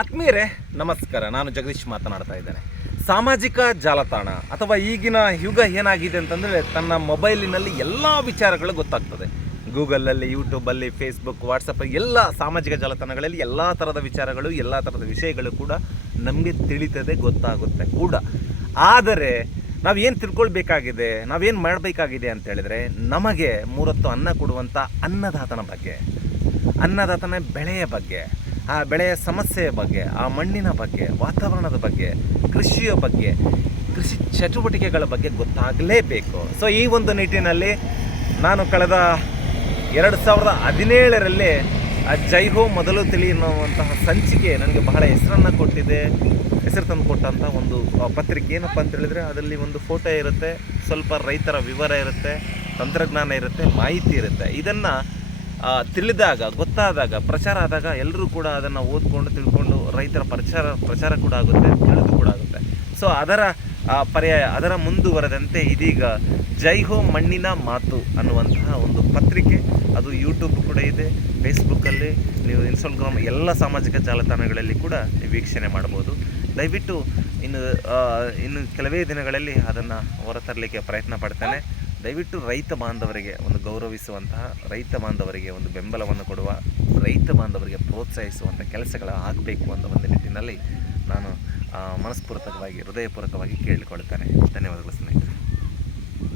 ಆತ್ಮೀಯರೇ, ನಮಸ್ಕಾರ. ನಾನು ಜಗದೀಶ್ ಮಾತನಾಡ್ತಾ ಇದ್ದೇನೆ. ಸಾಮಾಜಿಕ ಜಾಲತಾಣ ಅಥವಾ ಈಗಿನ ಯುಗ ಏನಾಗಿದೆ ಅಂತಂದರೆ ತನ್ನ ಮೊಬೈಲಿನಲ್ಲಿ ಎಲ್ಲ ವಿಚಾರಗಳು ಗೊತ್ತಾಗ್ತದೆ. ಗೂಗಲಲ್ಲಿ, ಯೂಟ್ಯೂಬಲ್ಲಿ ಫೇಸ್ಬುಕ್ ವಾಟ್ಸಪ್ ಎಲ್ಲ ಸಾಮಾಜಿಕ ಜಾಲತಾಣಗಳಲ್ಲಿ ಎಲ್ಲ ಥರದ ವಿಚಾರಗಳು, ಎಲ್ಲ ಥರದ ವಿಷಯಗಳು ಕೂಡ ನಮಗೆ ತಿಳಿತದೆ, ಗೊತ್ತಾಗುತ್ತೆ ಕೂಡ. ಆದರೆ ನಾವೇನು ತಿಳ್ಕೊಳ್ಬೇಕಾಗಿದೆ ನಾವೇನು ಮಾಡಬೇಕಾಗಿದೆ ಅಂತ ಹೇಳಿದ್ರೆ ನಮಗೆ ಮೂರತ್ತು ಅನ್ನ ಕೊಡುವಂಥ ಅನ್ನದಾತನ ಬಗ್ಗೆ, ಅನ್ನದಾತನ ಬೆಳೆಯ ಬಗ್ಗೆ. ಆ ಬೆಳೆಯ ಸಮಸ್ಯೆಯ ಬಗ್ಗೆ, ಆ ಮಣ್ಣಿನ ಬಗ್ಗೆ, ವಾತಾವರಣದ ಬಗ್ಗೆ, ಕೃಷಿಯ ಬಗ್ಗೆ, ಕೃಷಿ ಚಟುವಟಿಕೆಗಳ ಬಗ್ಗೆ ಗೊತ್ತಾಗಲೇಬೇಕು. ಸೊ ಈ ಒಂದು ನಿಟ್ಟಿನಲ್ಲಿ ನಾನು ಕಳೆದ ಎರಡು ಸಾವಿರದ ಹದಿನೇಳರಲ್ಲಿ ಆ ಜೈಹೋ ಮೊದಲು ತಿಳಿ ಎನ್ನುವಂತಹ ಸಂಚಿಕೆ ನನಗೆ ಬಹಳ ಹೆಸರನ್ನು ಕೊಟ್ಟಿದೆ. ಹೆಸರು ತಂದು ಕೊಟ್ಟಂಥ ಒಂದು ಪತ್ರಿಕೆ ಏನಪ್ಪ ಅಂತ ಹೇಳಿದರೆ ಅದರಲ್ಲಿ ಒಂದು ಫೋಟೋ ಇರುತ್ತೆ. ಸ್ವಲ್ಪ ರೈತರ ವಿವರ ಇರುತ್ತೆ, ತಂತ್ರಜ್ಞಾನ ಇರುತ್ತೆ, ಮಾಹಿತಿ ಇರುತ್ತೆ. ಇದನ್ನು ತಿಳಿದಾಗ, ಗೊತ್ತಾದಾಗ, ಪ್ರಚಾರ ಆದಾಗ ಎಲ್ಲರೂ ಕೂಡ ಅದನ್ನು ಓದ್ಕೊಂಡು ತಿಳ್ಕೊಂಡು ರೈತರ ಪ್ರಚಾರ ಪ್ರಚಾರ ಕೂಡ ಆಗುತ್ತೆ, ತಿಳಿದು ಕೂಡ ಆಗುತ್ತೆ. ಸೊ ಅದರ ಪರ್ಯಾಯ, ಅದರ ಮುಂದುವರೆದಂತೆ ಇದೀಗ ಜೈ ಹೋ ಮಣ್ಣಿನ ಮಾತು ಅನ್ನುವಂತಹ ಒಂದು ಪತ್ರಿಕೆ, ಅದು ಯೂಟ್ಯೂಬ್ ಕೂಡ ಇದೆ ಫೇಸ್ಬುಕ್ಕಲ್ಲಿ ನೀವು ಇನ್ಸ್ಟಾಗ್ರಾಮ್ ಎಲ್ಲ ಸಾಮಾಜಿಕ ಜಾಲತಾಣಗಳಲ್ಲಿ ಕೂಡ ವೀಕ್ಷಣೆ ಮಾಡ್ಬೋದು ದಯವಿಟ್ಟು ಇನ್ನು ಇನ್ನು ಕೆಲವೇ ದಿನಗಳಲ್ಲಿ ಅದನ್ನು ಹೊರತರಲಿಕ್ಕೆ ಪ್ರಯತ್ನ ಪಡ್ತೇನೆ. ದಯವಿಟ್ಟು ರೈತ ಬಾಂಧವರಿಗೆ ಒಂದು ಗೌರವಿಸುವಂತಹ, ರೈತ ಬಾಂಧವರಿಗೆ ಒಂದು ಬೆಂಬಲವನ್ನು ಕೊಡುವ, ರೈತ ಬಾಂಧವರಿಗೆ ಪ್ರೋತ್ಸಾಹಿಸುವಂಥ ಕೆಲಸಗಳು ಆಗಬೇಕು ಅಂತ ಒಂದು ನಿಟ್ಟಿನಲ್ಲಿ ನಾನು ಮನಸ್ಪೂರ್ವಕವಾಗಿ, ಹೃದಯಪೂರ್ವಕವಾಗಿ ಕೇಳಿಕೊಳ್ತೇನೆ ಧನ್ಯವಾದಗಳು ಸ್ನೇಹಿತರೆ.